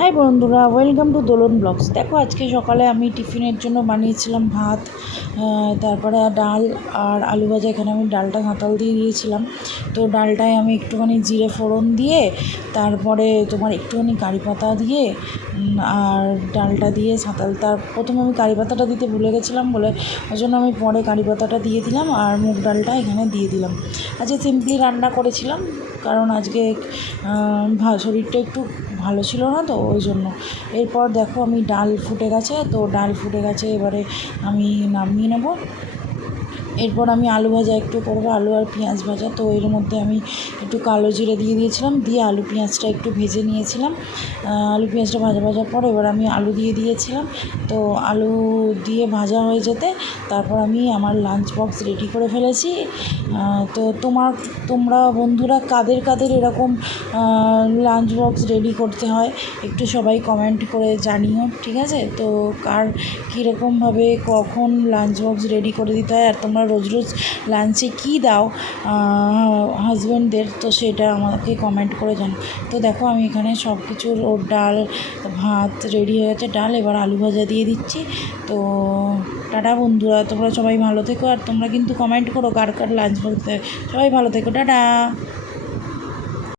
High বন্ধুরা, welcome to Dolon blogs. দেখো, আজকে সকালে আমি টিফিনের জন্য বানিয়েছিলাম ভাত, তারপরে ডাল আর আলু ভাজা। এখানে আমি ডালটা ঘাঁটাল দিয়ে দিয়েছিলাম। তো ডালটায় আমি একটুখানি জিরে ফোড়ন দিয়ে, তারপরে তোমার একটুখানি কারি পাতা দিয়ে আর ডালটা দিয়ে তার প্রথমে আমি কারি পাতাটা দিতে ভুলে গেছিলাম বলে ওই জন্য আমি পরে কারি পাতাটা দিয়ে দিলাম আর মুগ ডালটা এখানে দিয়ে দিলাম। আজকে সিম্পলি রান্না করেছিলাম, কারণ আজকে শরীরটা একটু ভালো ছিল না, তো ওই জন্য। এরপর দেখো, আমি ডাল ফুটে গেছে, তো ডাল ফুটে গেছে, এবারে আমি নামিয়ে নেব। এরপর আমি আলু ভাজা একটু করবো, আলু আর পেঁয়াজ ভাজা। তো এর মধ্যে আমি একটু কালো জিরে দিয়ে দিয়েছিলাম, দিয়ে আলু পেঁয়াজটা একটু ভেজে নিয়েছিলাম। আলু পেঁয়াজটা ভাজার পর এবার আমি আলু দিয়ে দিয়েছিলাম। তো আলু দিয়ে ভাজা হয়ে যেতে তারপর আমি আমার লাঞ্চ বক্স রেডি করে ফেলেছি। তো তোমরা বন্ধুরা কাদের কাদের এরকম লাঞ্চ বক্স রেডি করতে হয় একটু সবাই কমেন্ট করে জানিও, ঠিক আছে? তো কার কীরকমভাবে কখন লাঞ্চ বক্স রেডি করে দিতে হয়, আর তোমরা রোজ রোজ লাঞ্চে কী দাও হাজব্যান্ডদের, তো সেটা আমাকে কমেন্ট করে জানো। তো দেখো, আমি এখানে সব কিছুর ডাল ভাত রেডি হয়ে গেছে। ডাল, এবার আলু ভাজা দিয়ে দিচ্ছি। তো টাটা বন্ধুরা, তোমরা সবাই ভালো থেকো, আর তোমরা কিন্তু কমেন্ট করো কার কার লাঞ্চ বক্স। সবাই ভালো থেকো, টাটা।